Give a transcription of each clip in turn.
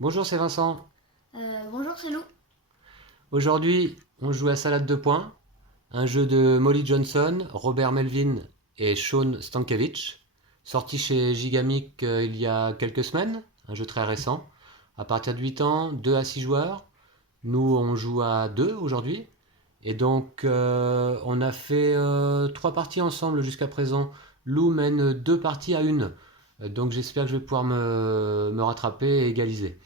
Bonjour, c'est Vincent. Bonjour, c'est Lou. Aujourd'hui, on joue à Salade de points, un jeu de Molly Johnson, Robert Melvin et Sean Stankiewicz, sorti chez Gigamic il y a quelques semaines, un jeu très récent. À partir de 8 ans, 2 à 6 joueurs. Nous, on joue à 2 aujourd'hui. Et donc, on a fait 3 parties ensemble jusqu'à présent. Lou mène 2 parties à une. Donc, j'espère que je vais pouvoir me rattraper et égaliser.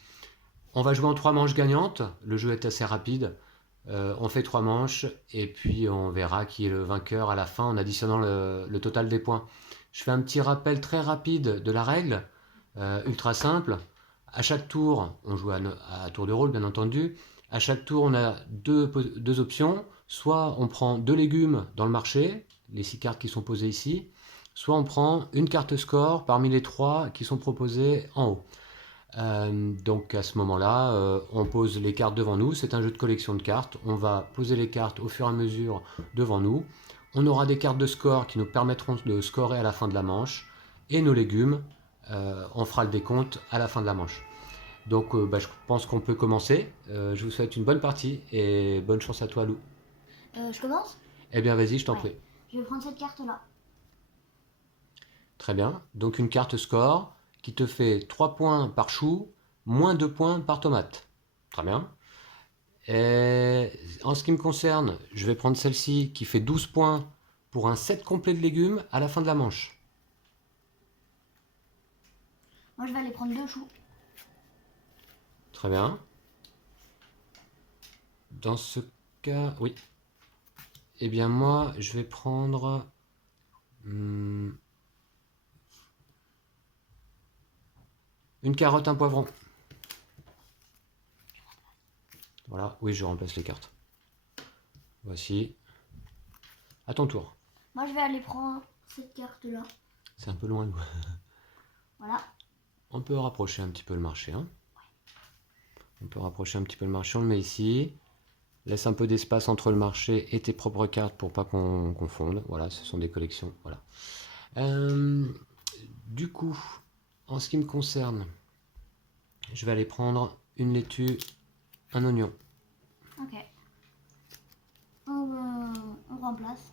On va jouer en 3 manches gagnantes. Le jeu est assez rapide. On fait 3 manches et puis on verra qui est le vainqueur à la fin en additionnant le total des points. Je fais un petit rappel très rapide de la règle, ultra simple. À chaque tour, on joue à tour de rôle bien entendu. À chaque tour, on a deux options. Soit on prend 2 légumes dans le marché, les 6 cartes qui sont posées ici, soit on prend une carte score parmi les 3 qui sont proposées en haut. Donc à ce moment-là, on pose les cartes devant nous. C'est un jeu de collection de cartes. On va poser les cartes au fur et à mesure devant nous. On aura des cartes de score qui nous permettront de scorer à la fin de la manche. Et nos légumes, on fera le décompte à la fin de la manche. Donc je pense qu'on peut commencer. Je vous souhaite une bonne partie et bonne chance à toi, Lou. Je commence? Eh bien, vas-y, je t'en Ouais. prie. Je vais prendre cette carte-là. Très bien. Donc une carte score qui te fait 3 points par chou, moins 2 points par tomate. Très bien. Et en ce qui me concerne, je vais prendre celle-ci qui fait 12 points pour un set complet de légumes à la fin de la manche. Moi, je vais aller prendre 2 choux. Très bien. Dans ce cas, oui. Eh bien moi, je vais prendre une carotte, un poivron. Voilà, oui, je remplace les cartes. Voici. À ton tour. Moi, je vais aller prendre cette carte-là. C'est un peu loin, nous. Voilà. On peut rapprocher un petit peu le marché. Hein. On peut rapprocher un petit peu le marché. On le met ici. Laisse un peu d'espace entre le marché et tes propres cartes pour pas qu'on confonde. Voilà, ce sont des collections. Voilà. Euh, du coup, en ce qui me concerne, je vais aller prendre une laitue, un oignon. Ok. On remplace.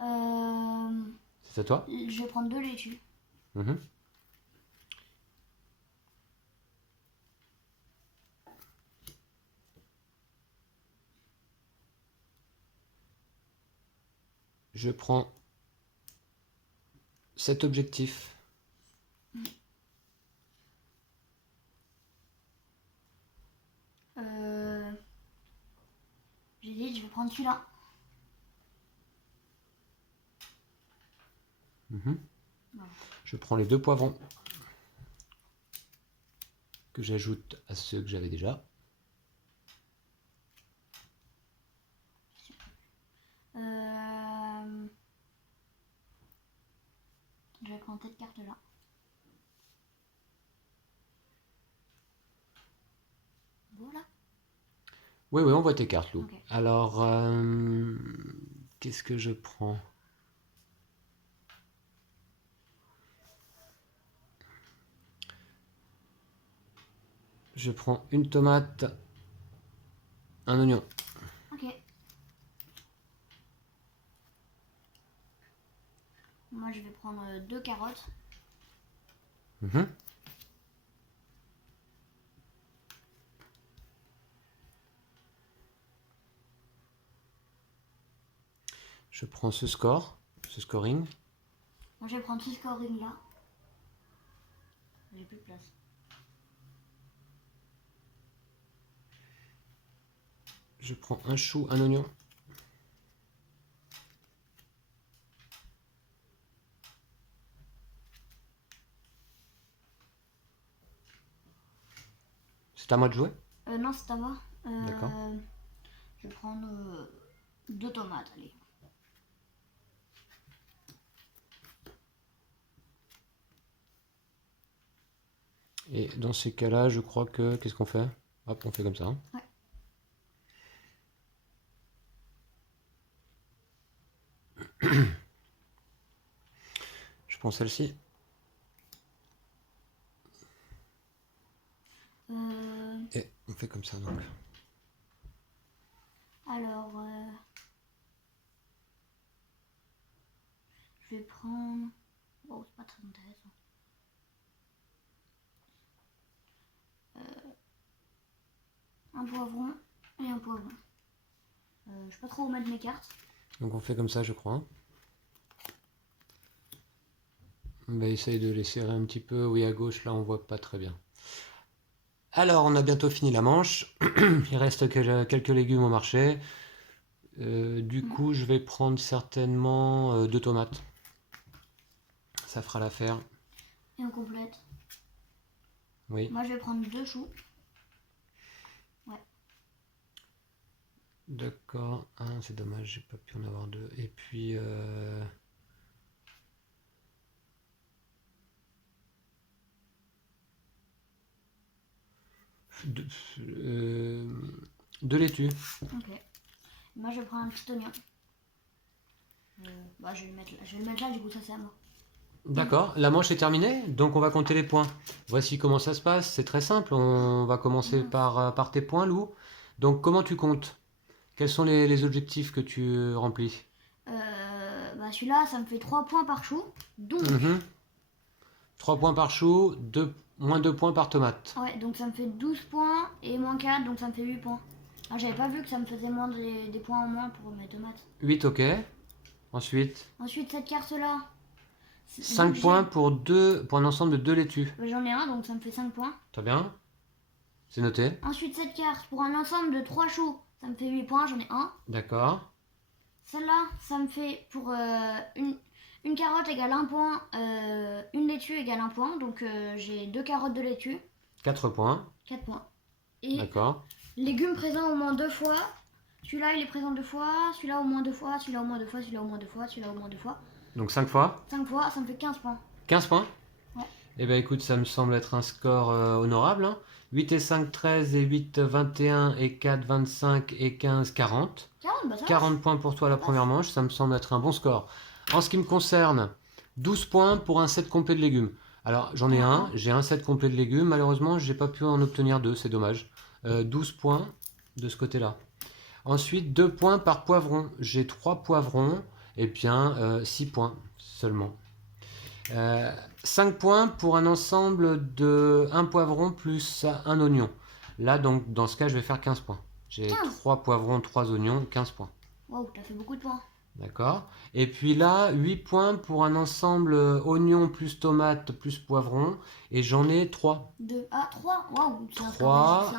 Euh, C'est à toi. je vais prendre 2 laitues. Mhm. Je prends cet objectif. Euh, j'ai dit, je vais prendre celui-là. Mhm. Voilà. Je prends les 2 poivrons que j'ajoute à ceux que j'avais déjà. Euh, je vais prendre cette carte-là. Voilà. Oui, oui, on voit tes cartes, Lou. Ok. Alors, qu'est-ce que je prends? Je prends une tomate, un oignon. Ok. Moi, je vais prendre 2 carottes. Mhm. Je prends ce score, ce scoring. Moi, je vais prendre ce scoring-là. J'ai plus de place. Je prends un chou, un oignon. C'est à moi de jouer? Non, c'est à moi. D'accord. Je vais prendre 2 tomates, allez. Et dans ces cas-là, je crois que... Qu'est-ce qu'on fait? Hop, on fait comme ça. Hein. Ouais. prends celle-ci. Et on fait comme ça donc. Alors, je vais prendre... Bon, c'est pas très intéressant. Un poivron et un poivron. Je sais pas trop où mettre mes cartes. Donc on fait comme ça, je crois. On va essayer de les serrer un petit peu. Oui, à gauche, là, on voit pas très bien. Alors, on a bientôt fini la manche. Il reste quelques légumes au marché. Du coup, je vais prendre certainement 2 tomates. Ça fera l'affaire. Et on complète. Oui. Moi, je vais prendre 2 choux. Ouais. D'accord. Ah, c'est dommage, j'ai pas pu en avoir 2. Et puis... Deux, euh, 2 laitues. Ok. Moi, je vais prendre un petit oignon. Bah, je vais le mettre là. Je vais le mettre là, du coup, ça c'est à moi. D'accord, la manche est terminée, donc on va compter les points. Voici comment ça se passe, c'est très simple. On va commencer par tes points, Lou. Donc comment tu comptes? Quels sont les objectifs que tu remplis? Bah, celui-là, ça me fait 3 points par chou. Donc, 3 points par chou, moins 2 points par tomate. ouais, donc ça me fait 12 points et moins 4, donc ça me fait 8 points. Alors, j'avais pas vu que ça me faisait moins des points en moins pour mes tomates. 8, ok. Ensuite, Ensuite, cette carte-là. 5 points pour un ensemble de 2 laitues. Bah, j'en ai un, donc ça me fait 5 points. Très bien, c'est noté. Ensuite, cette carte, pour un ensemble de 3 choux, ça me fait 8 points, j'en ai un. D'accord. Celle-là, ça me fait pour une carotte égale 1 point, une laitue égale 1 point. Donc j'ai 2 carottes de laitue, 4 points. 4 points. Et D'accord. légumes présents au moins 2 fois. Celui-là, il est présent 2 fois, celui-là au moins 2 fois, celui-là au moins 2 fois, celui-là au moins 2 fois, celui-là au moins 2 fois. Donc 5 fois. 5 fois, ça me fait 15 points. 15 points. Ouais. Eh bien écoute, ça me semble être un score honorable. Hein. 8 et 5, 13 et 8, 21 et 4, 25 et 15, 40. 40, bah ça va. 40 points pour toi la première manche, ça me semble être un bon score. En ce qui me concerne, 12 points pour un set complet de légumes. Alors j'en ai un, j'ai un set complet de légumes, malheureusement j'ai pas pu en obtenir 2, c'est dommage. 12 points de ce côté-là. Ensuite 2 points par poivron, j'ai 3 poivrons, et bien 6 points seulement. 5 points pour un ensemble de 1 poivron plus 1 oignon. Là donc dans ce cas je vais faire 15 points. J'ai 3 poivrons, 3 oignons, 15 points. Waouh, t'as fait beaucoup de points. D'accord. Et puis là, 8 points pour un ensemble oignon plus tomate plus poivron. Et j'en ai 3. 2, ah 3, waouh. 3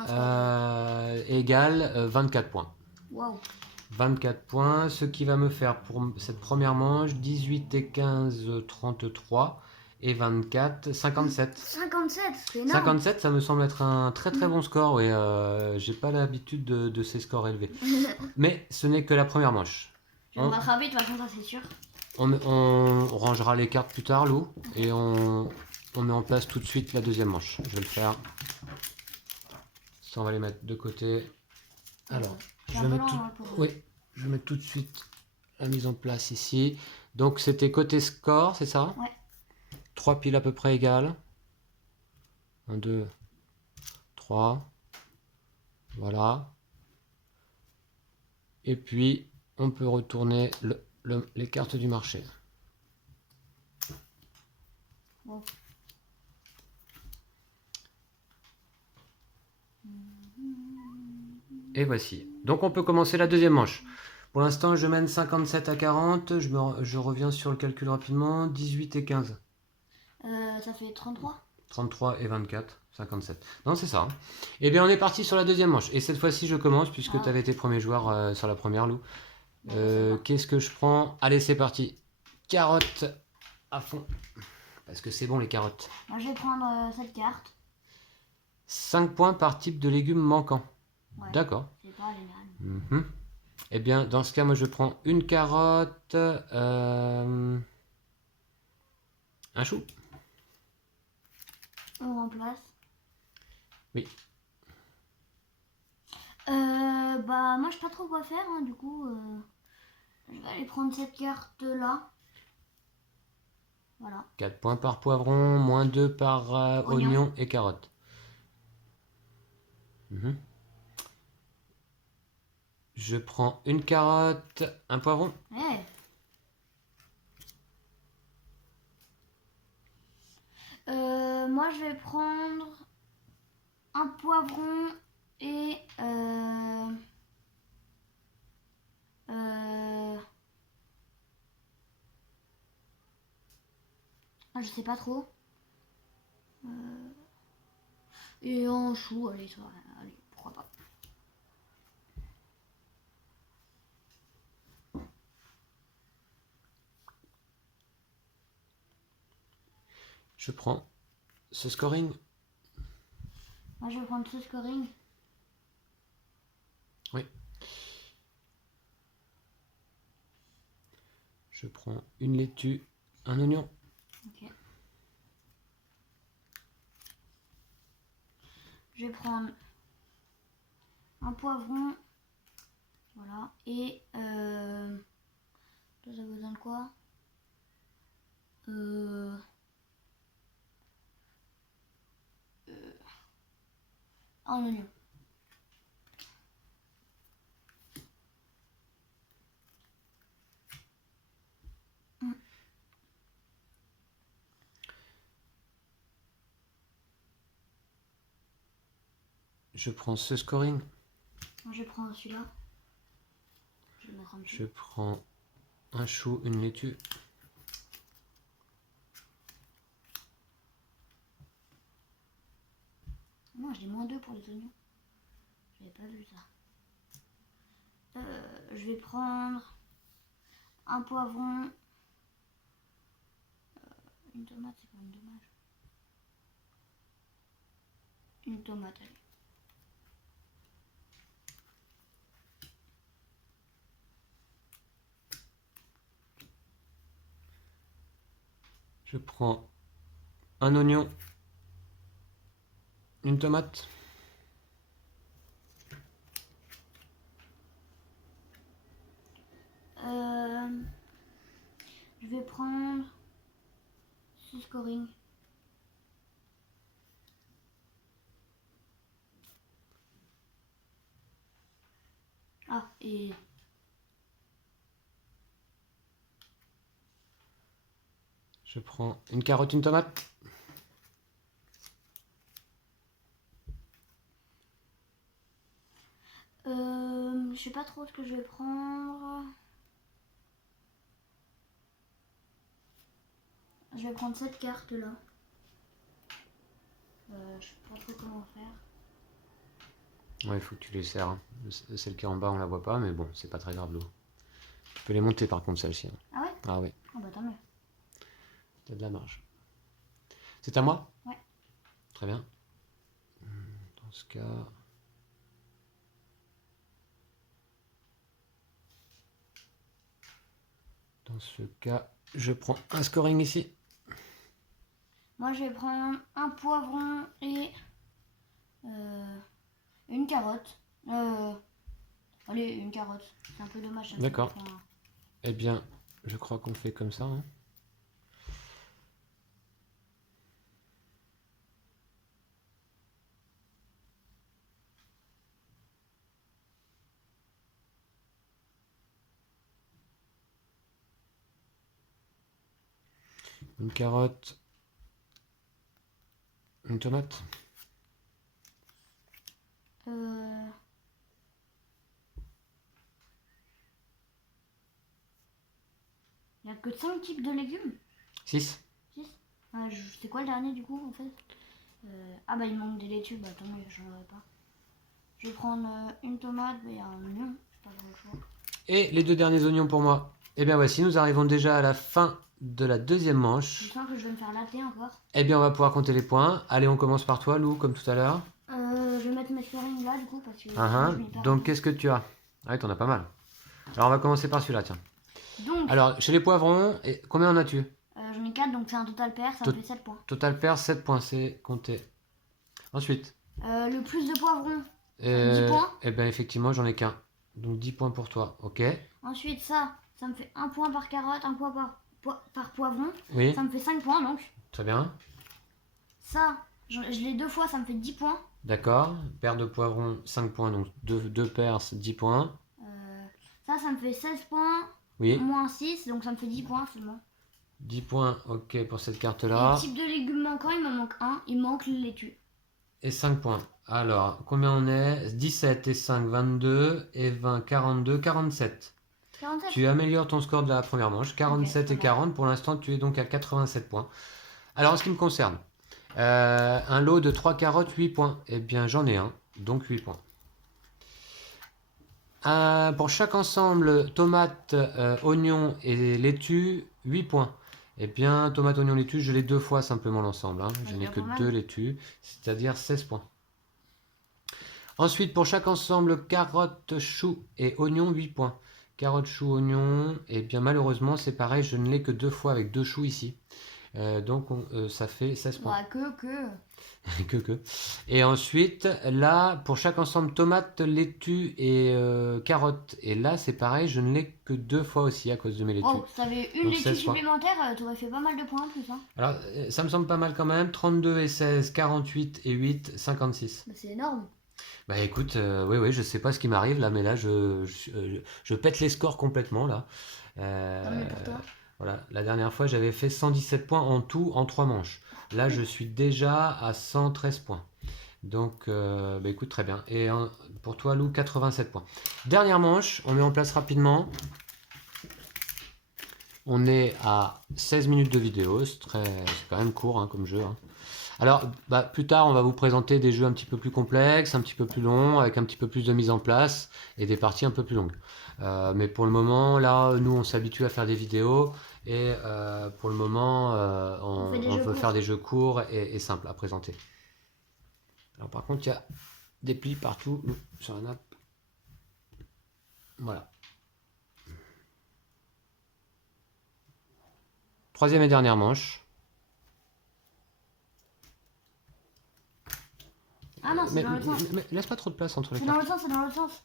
égale 24 points. Waouh. 24 points, ce qui va me faire pour cette première manche 18 et 15, 33 et 24, 57. 57, c'est énorme. 57, ça me semble être un très très bon score. Oui, j'ai pas l'habitude de ces scores élevés. Mais ce n'est que la première manche. Je vais me rattraper, de toute façon, ça c'est sûr. On rangera les cartes plus tard, Lou, et on met en place tout de suite la deuxième manche. Je vais le faire. Ça, on va les mettre de côté. Alors, je vais mettre tout de suite la mise en place ici. Donc, c'était côté score, c'est ça? Ouais. 3 piles à peu près égales. 1, 2, 3. Voilà. Et puis, on peut retourner les cartes du marché. Wow. Et voici. Donc on peut commencer la deuxième manche. Pour l'instant, je mène 57 à 40. Je reviens sur le calcul rapidement. 18 et 15. Ça fait 33. 33 et 24. 57. Non, c'est ça. Eh bien, on est parti sur la deuxième manche. Et cette fois-ci, je commence puisque tu avais été premier joueur sur la première, Lou. Qu'est-ce que je prends? Allez, c'est parti. Carottes à fond. Parce que c'est bon, les carottes. Moi, je vais prendre cette carte. 5 points par type de légumes manquant. Ouais. D'accord. C'est pas génial. Eh bien, dans ce cas, moi, je prends une carotte, un chou. On remplace. Oui. Bah, moi, je sais pas trop quoi faire, hein, du coup, je vais aller prendre cette carte-là. Voilà. 4 points par poivron, moins 2 par Oignon. oignon et carotte. Mhm. Je prends une carotte, un poivron. Eh. Moi, je vais prendre un poivron et je sais pas trop. Et un chou, allez, allez, pourquoi pas. Je prends ce scoring. Moi, je vais prendre ce scoring. Oui. Je prends une laitue, un oignon. Ok. Je vais prendre un poivron. Voilà. Et ça vous donne quoi? Un oignon. Je prends ce scoring. Moi, je prends celui-là. Je vais le mettre en dessous. Je prends un chou, une laitue. Non, j'ai moins 2 pour les oignons. J'avais pas vu ça. Je vais prendre un poivron. Une tomate, c'est quand même dommage. Une tomate, allez. Je prends un oignon, une tomate. Je vais prendre ce scoring. Ah, et Je prends une carotte, une tomate. je sais pas trop ce que je vais prendre. Je vais prendre cette carte là. Je sais pas trop comment faire. Ouais, il faut que tu les serres. Hein. Celle qui est en bas, on la voit pas, mais bon, c'est pas très grave l'eau. Tu peux les monter par contre, celle-ci. Hein. Ah ouais? Ah ouais, Ah bah tant mieux. t'as de la marge. C'est à moi? Ouais. Très bien. Dans ce cas... je prends un scoring ici. Moi je vais prendre un poivron et une carotte. Allez, une carotte. C'est un peu dommage. Ça me fait D'accord. pas faire Eh bien, je crois qu'on fait comme ça. Hein. Une carotte. Une tomate. Il n'y a que 5 types de légumes. 6. 6. C'est quoi le dernier du coup en fait? Ah bah il manque des laitues, bah tant mieux, j'en aurais pas. Je vais prendre une tomate et un oignon, j'ai pas grand choix. Et les 2 derniers oignons pour moi. Eh bien voici, nous arrivons déjà à la fin de la deuxième Je manche. sens que je vais me faire latter encore. Eh bien on va pouvoir compter les points. Allez, on commence par toi, Lou, comme tout à l'heure. Je vais mettre mes scoring là du coup parce que je m'y perds. Donc qu'est-ce que tu as? Ah oui, t'en as pas mal. Alors on va commencer par celui-là, tiens. Donc, Alors, chez les poivrons, combien en as-tu? j'en ai 4 donc c'est un total pair, ça me fait 7 points. Total pair, 7 points, c'est compté. Ensuite, Le plus de poivrons, 10 points. eh bien effectivement, j'en ai qu'un. Donc 10 points pour toi, ok. Ensuite ça me fait 1 point par carotte, 1 point par poivron. Oui, Ça me fait 5 points donc. très bien. Ça, je l'ai 2 fois, ça me fait 10 points. D'accord. Paire de poivrons, 5 points, donc 2 paires, 10 points. Ça me fait 16 points. Oui, Moins 6, donc ça me fait 10 points seulement. 10 points, ok, pour cette Et carte-là. type de légumes manquant, il m'en manque un. Il manque le laitue. Et 5 points. Alors, combien on est? 17 et 5, 22, et 20, 42, 47. 47. Tu améliores ton score de la première manche, 47 Ok, et 40. Pour l'instant, tu es donc à 87 points. Alors, en ce qui me concerne, un lot de 3 carottes, 8 points. Eh bien, j'en ai un, donc 8 points. Pour chaque ensemble, tomate, oignon et laitue, 8 points. Eh bien, tomate, oignon, laitue, je l'ai 2 fois simplement l'ensemble. Je c'est n'ai déjà que pas mal. 2 laitues, c'est-à-dire 16 points. Ensuite, pour chaque ensemble, carottes, choux et oignons, 8 points. Carottes, choux, oignons, et bien malheureusement, c'est pareil, je ne l'ai que 2 fois avec 2 choux ici. Donc, ça fait 16 points. Ouais, que. que. Et ensuite, là, pour chaque ensemble, tomates, laitue et carottes. Et là, c'est pareil, je ne l'ai que 2 fois aussi à cause de mes laitues. Oh, si t'avais une Donc, laitue 16 points. supplémentaire, t'aurais fait pas mal de points en plus. Hein. Alors, ça me semble pas mal quand même. 32 et 16, 48 et 8, 56. Bah, c'est énorme. Bah écoute, oui, je sais pas ce qui m'arrive là, mais là, je pète les scores complètement là. Tant mieux pour toi. Voilà, la dernière fois, j'avais fait 117 points en tout en 3 manches. Là, je suis déjà à 113 points. Donc, bah écoute, très bien. Et pour toi, Lou, 87 points. Dernière manche, on met en place rapidement. On est à 16 minutes de vidéo, c'est quand même court hein, comme jeu. Hein. Alors, bah, plus tard, on va vous présenter des jeux un petit peu plus complexes, un petit peu plus longs, avec un petit peu plus de mise en place et des parties un peu plus longues. Mais pour le moment, là, nous, on s'habitue à faire des vidéos et pour le moment, on veut faire des jeux courts et simples à présenter. Alors, par contre, il y a des plis partout sur la nappe. Voilà. Troisième et dernière manche. Ah non, c'est dans l'autre sens. Mais laisse pas trop de place entre les C'est cartes. dans l'autre sens, c'est dans l'autre sens.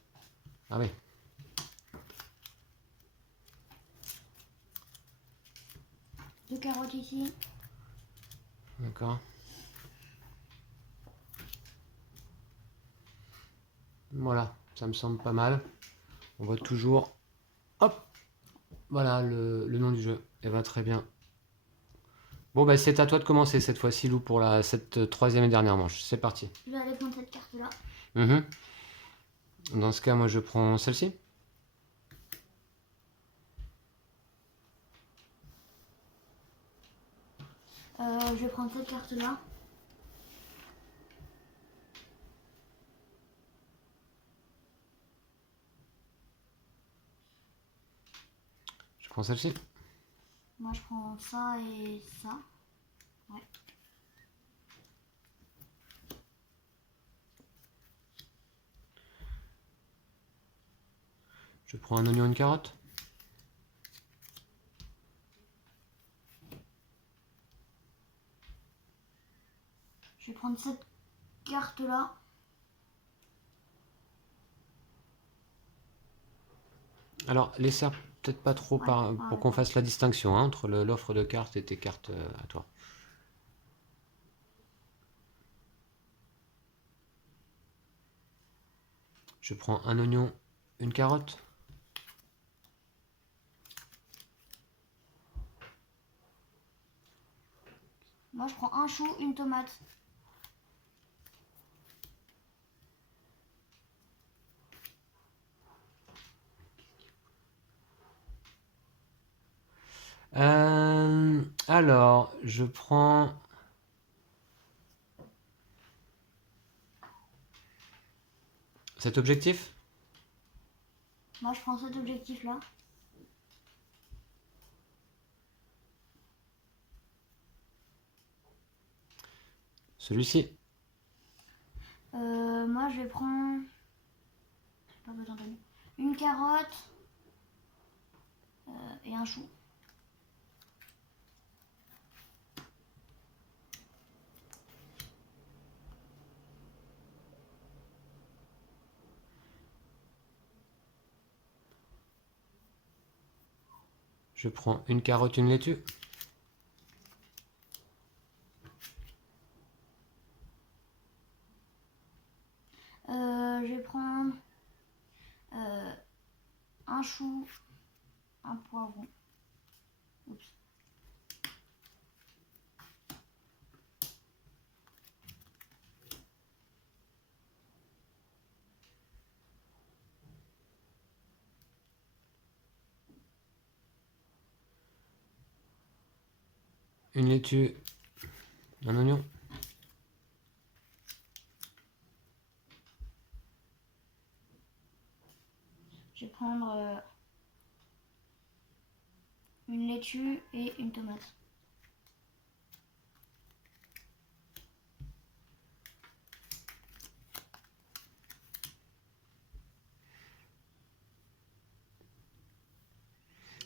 Ah oui. Deux carottes ici. D'accord. Voilà, ça me semble pas mal. On voit toujours. Hop. Voilà le nom du jeu. Et va très bien. Bon, bah, c'est à toi de commencer cette fois-ci, Lou, pour cette troisième et dernière manche. C'est parti. Je vais aller prendre cette carte-là. Dans ce cas, moi, je prends celle-ci. Je vais prendre cette carte-là. Je prends celle-ci. Moi, je prends ça et ça. Ouais. Je prends un oignon et une carotte. Je vais prendre cette carte-là. Alors, les serre peut-être pas trop pour qu'on fasse la distinction hein, entre l'offre de cartes et tes cartes à toi. Je prends un oignon, une carotte. Moi, je prends un chou, une tomate. Alors, je prends... Cet objectif? Moi, je prends cet objectif-là. Celui-ci. Moi, je vais prendre... Pas besoin d'oignon. Une carotte et un chou. Je prends une carotte, une laitue. Je vais prendre un chou, un poivron. Oups. Une laitue, un oignon. Je vais prendre une laitue et une tomate.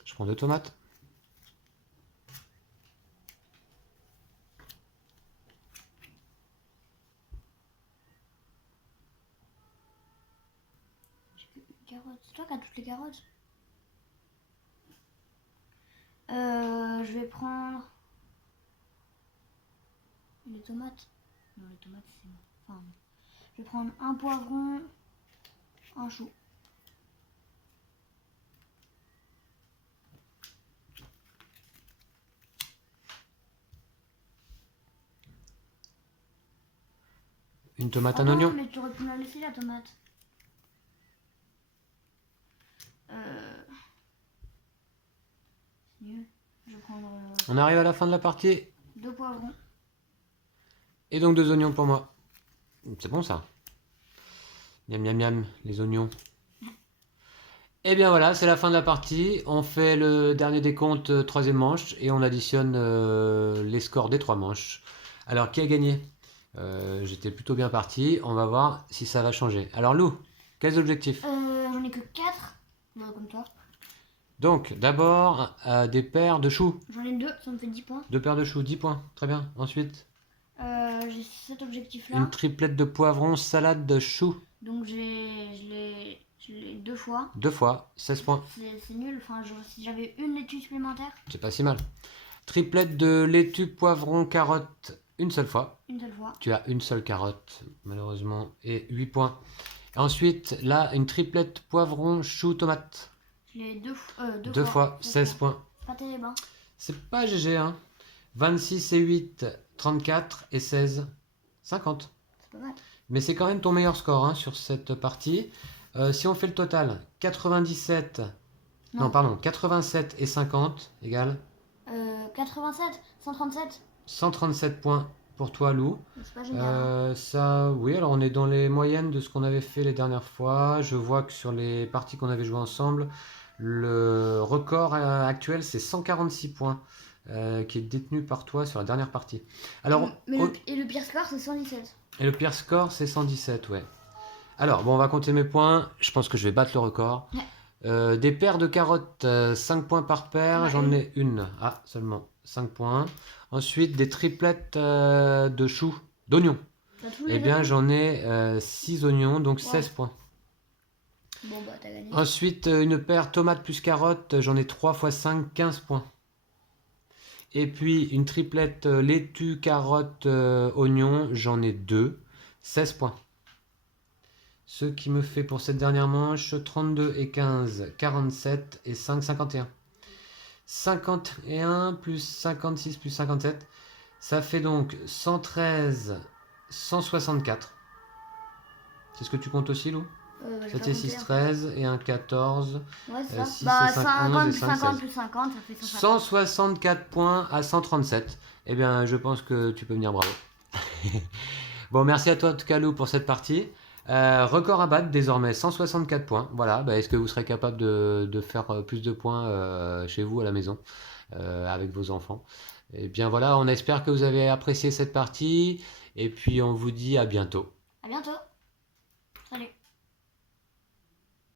Je prends 2 tomates. Carottes. C'est toi qui as toutes les carottes. Je vais prendre les tomates. Non, les tomates, c'est... Enfin, je vais prendre un poivron, un chou. Une tomate, Oh un non, oignon. mais tu aurais pu me la laisser, la tomate. C'est mieux. Je vais prendre On arrive à la fin de la partie. 2 poivrons. Et donc 2 oignons pour moi. C'est bon ça. Miam miam miam, les oignons. Et bien voilà, c'est la fin de la partie. On fait le dernier décompte, 3e manche, et on additionne les scores des 3 manches. Alors qui a gagné? J'étais plutôt bien parti. On va voir si ça va changer. Alors Lou, quels objectifs? J'en ai que 4. Comme toi. Donc d'abord des paires de choux. J'en ai 2, ça me fait 10 points. 2 paires de choux, 10 points. Très bien. Ensuite, J'ai cet objectif-là. une triplette de poivrons, salade de choux. Donc je l'ai 2 fois. 2 fois, 16 points. C'est nul. Enfin, si j'avais une laitue supplémentaire, C'est pas si mal. Triplette de laitue, poivron, carotte, une seule fois. une seule fois. Tu as une seule carotte, malheureusement, et 8 points. Ensuite, là, une triplette poivron, chou, tomate. Je l'ai 2 2 fois, 16 points. C'est pas terrible, hein. C'est pas GG, hein. 26 et 8, 34 et 16, 50. C'est pas mal. Mais c'est quand même ton meilleur score, hein, sur cette partie. Si on fait le total, 97... Non, pardon, 87 et 50 égale 87, 137. 137 points pour toi, Lou. C'est pas génial. Ça, oui, alors on est dans les moyennes de ce qu'on avait fait les dernières fois. Je vois que sur les parties qu'on avait jouées ensemble, le record actuel, c'est 146 points qui est détenu par toi sur la dernière partie. Alors, Et le pire score, c'est 117. et le pire score, c'est 117, ouais. Alors, bon, on va compter mes points. Je pense que je vais battre le record. Ouais. Des paires de carottes, 5 points par paire. Ouais, J'en ai une. Ah, seulement 5 points. Ensuite, des triplettes de choux, d'oignons. Eh bien, j'en ai 6 oignons, donc 16 points. Bon, bah, t'as gagné. Ensuite, une paire tomates plus carottes, j'en ai 3 x 5, 15 points. Et puis, une triplette laitue, carotte, oignon, j'en ai 2, 16 points. Ce qui me fait pour cette dernière manche 32 et 15, 47 et 5, 51. 51 plus 56 plus 57, ça fait donc 113, 164. C'est ce que tu comptes aussi, Lou? 7 et 6, 13 et 1, 14. Ouais, c'est ça. 6 Bah, et 5, 50 11 et plus 5, 50 16. plus 50, ça fait 150. 164 points à 137. Eh bien, je pense que tu peux venir, bravo. Bon, merci à toi, en tout cas, Lou, pour cette partie. Record à battre, désormais 164 points. Voilà, bah, est-ce que vous serez capable de faire plus de points chez vous à la maison avec vos enfants? Eh bien voilà, on espère que vous avez apprécié cette partie et puis on vous dit à bientôt. À bientôt. Salut.